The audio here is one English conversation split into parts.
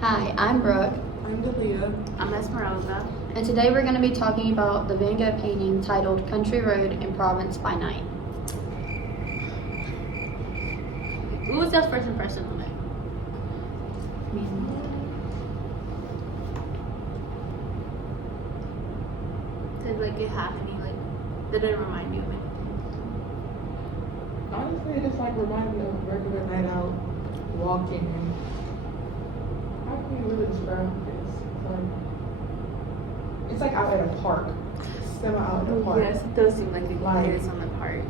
Hi, I'm Brooke, I'm Dalia. I'm Esmeralda. and today we're going to be talking about the Van Gogh painting titled Country Road in Provence by Night. What was your first impression on it? Did it have any did it remind you of anything? Honestly, it just reminded me of a regular night out walking. How can you really describe this? It's like out at a park. Semi out at a park. Yes, it does seem like it is on the part.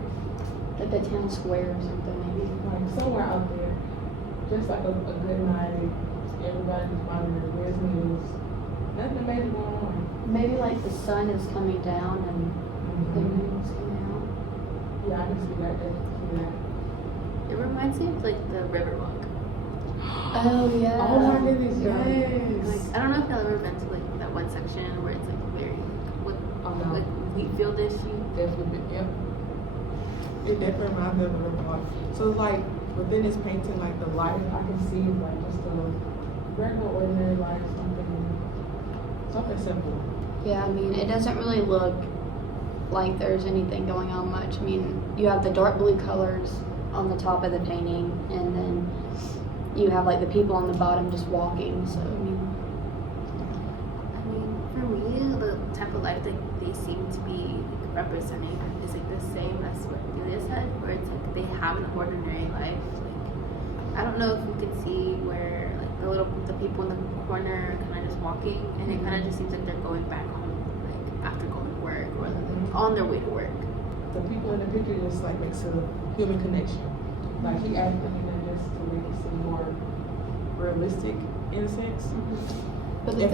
Like the town square or something, maybe. Like somewhere out there. Just like a good night. Everybody just minding their business. Nothing major going on. Maybe like the sun is coming down and the moon's coming out. Yeah, I can see that. It reminds me of the Riverwalk. Oh, yeah. Oh my goodness, Yes. I don't know if y'all ever been to that one section where it's very wheat field-ish. Definitely, yep. It definitely reminds me of the Riverwalk. So within this painting, the light I can see just a regular ordinary light, something simple. Yeah, I mean, it doesn't really look like there's anything going on much. I mean, you have the dark blue colors on the top of the painting, and then you have the people on the bottom just walking. So I mean, For me, the type of life that they seem to be representing is the same as what Julia said, where it's they have an ordinary life. I don't know if you can see where the people in the corner are kind of just walking, and it kind of just seems like they're going back home, after going to work or on their way to work. The people in the picture just makes a human connection. He added them in just to make it seem more realistic in a sense. but the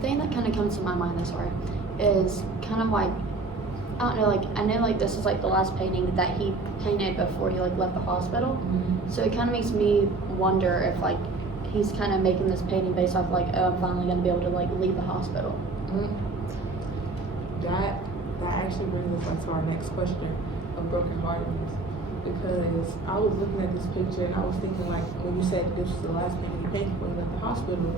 thing that kind of comes to my mind, is kind of I don't know, I know this is the last painting that he painted before he left the hospital. Mm-hmm. So it kind of makes me wonder if he's kind of making this painting based off oh, I'm finally gonna be able to leave the hospital. Mm-hmm. That actually brings us to our next question of brokenheartedness, because I was looking at this picture and I was thinking when you said this was the last painting he painted before he left the hospital,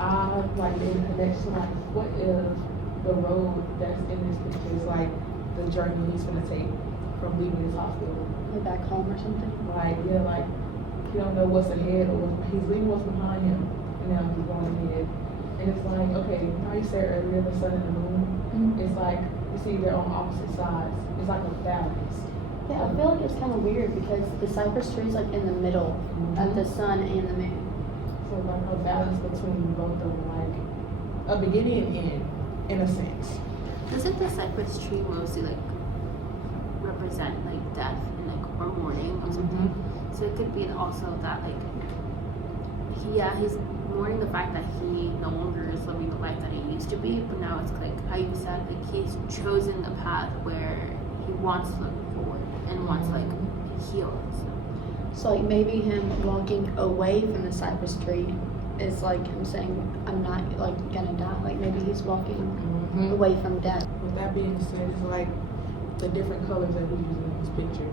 I made a connection what if the road that's in this picture is the journey he's gonna take from leaving his hospital. Back home or something. He don't know what's ahead or he's leaving what's behind him, and now he's going ahead. And it's okay, how you said earlier, the sun and the moon. Mm-hmm. It's you see they're on opposite sides. It's a balance. Yeah, I feel it's kind of weird because the cypress tree is in the middle of the sun and the moon. So a balance between both of them, a beginning and end, in a sense. Doesn't the cypress tree mostly represent death and or mourning or something? So it could be also that he's mourning the fact that he no longer is living the life that he used to be, but now it's how you said he's chosen a path where he wants to look forward and wants to heal. So maybe him walking away from the cypress tree is him saying, I'm not gonna die. Maybe he's walking away from death. With that being said, it's the different colors that he's using in this picture.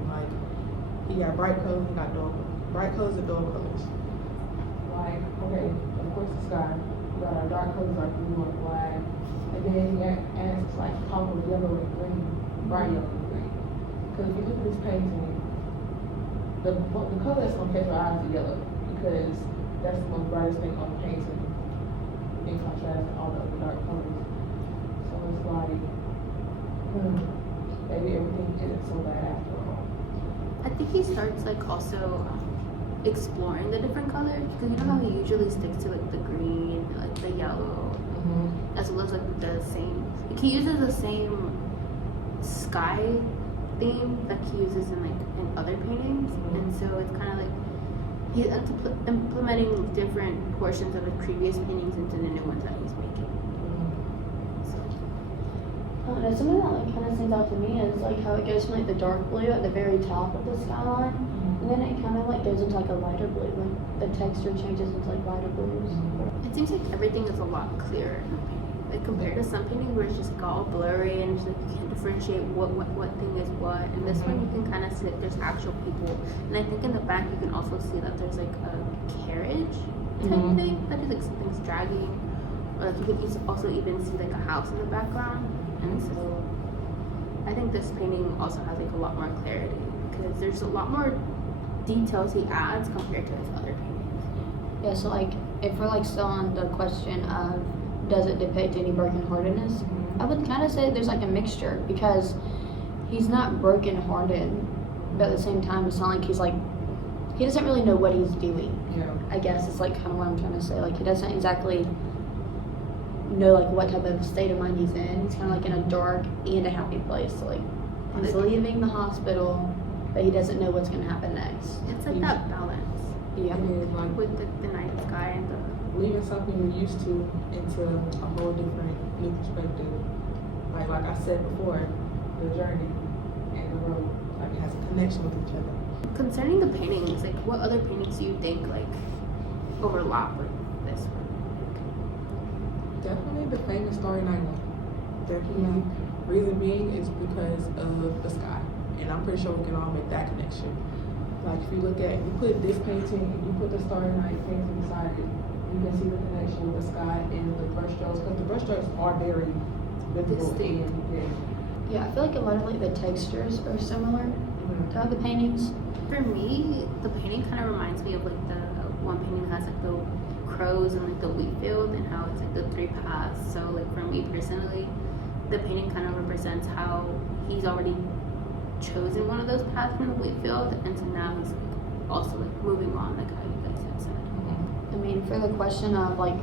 He got bright colors, he got dark colors. Bright colors and dark colors. Okay, of course the sky. We got our dark colors like blue and black. And then he adds purple, yellow, and green. Bright yellow and green. Because if you look at this painting, the color that's going to catch your eyes is yellow, because that's the most brightest thing on the painting, in contrast to all the other dark colors. So it's maybe everything isn't so bad after all. I think he starts also exploring the different colors, because you know how he usually sticks to the green, the yellow, as well as the same. He uses the same sky theme that he uses in other paintings, and so it's kind of he's implementing different portions of the previous paintings into the new ones that he's making. I don't know, something that kind of stands out to me is how it goes from the dark blue at the very top of the skyline, and then it kind of goes into a lighter blue. The texture changes into lighter blues. It seems everything is a lot clearer in the painting. Compared to some paintings where it's just all blurry and you can't differentiate what thing is what. And this one you can kind of see that there's actual people. And I think in the back you can also see that there's a carriage type Mhm. thing. That is like something's dragging, or like you can also even see like a house in the background. And so I think this painting also has like a lot more clarity because there's a lot more details he adds compared to his other paintings. Yeah, so like if we're like still on the question of does it depict any brokenheartedness, I would kind of say there's like a mixture because he's not brokenhearted, but at the same time it's not like he's like he doesn't really know what he's doing. Yeah. I guess it's like kind of what I'm trying to say. Like he doesn't exactly know like what type of state of mind he's in. He's kind of like in a dark and a happy place. So like he's leaving the hospital, but he doesn't know what's gonna happen next. It's like that balance Yeah. It is like with the night sky and the leaving something you're used to into a whole different new perspective. Like I said before, the journey and the road like it has a connection with each other. concerning the paintings, like what other paintings do you think like overlap with this one? Definitely the famous Starry Night one. Definitely. Reason being is because of the sky. And I'm pretty sure we can all make that connection. Like if you look at, you put this painting, you put the Starry Night painting beside it, you can see the connection with the sky and the brushstrokes, because the brushstrokes are very visible. Distinct. Yeah, I feel like a lot of like the textures are similar to other paintings. For me, the painting kind of reminds me of like the one painting that has like the crows and like the wheat field and how it's like the three paths. So like for me personally, the painting kind of represents how he's already chosen one of those paths from the wheat field, and so now he's like also like moving on, like how you guys had said. I mean, for the question of like,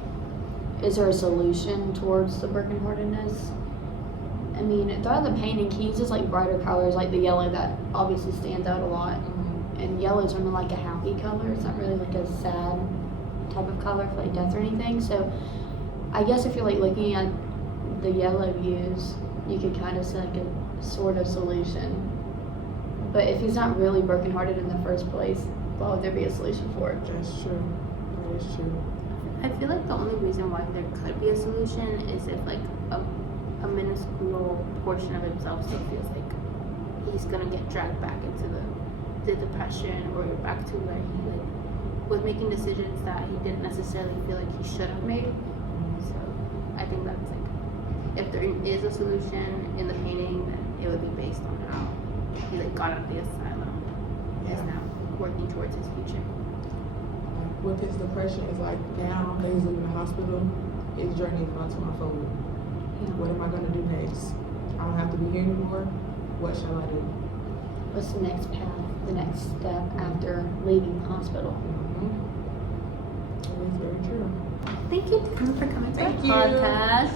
is there a solution towards the brokenheartedness? I mean, throughout the painting, he uses like brighter colors, like the yellow that obviously stands out a lot. And yellow is normally like a happy color. It's not really like a sad type of color for like death or anything. So I guess if you're like looking at the yellow hues, you could kind of see like a sort of solution. But if he's not really brokenhearted in the first place, why would there be a solution for it? That's true. That is true. I feel like the only reason why there could be a solution is if like a minuscule portion of himself still feels like he's gonna get dragged back into the depression, or back to where he like was making decisions that he didn't necessarily feel like he should have made. So I think that's like if there is a solution in the painting, then it would be based on how he like got out of the asylum and is now working towards his future. Like with his depression, it's like now that he's leaving the hospital, his journey is onto my forward. What am I gonna do next? I don't have to be here anymore. What shall I do? What's the next path, the next step after leaving the hospital? That is very true. Thank you, Tim, for coming to Thank the you. podcast.